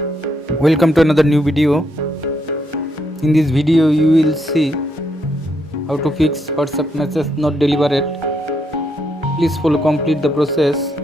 Welcome to another new video. In this video you will see how to fix WhatsApp message not delivered. Please follow complete the process.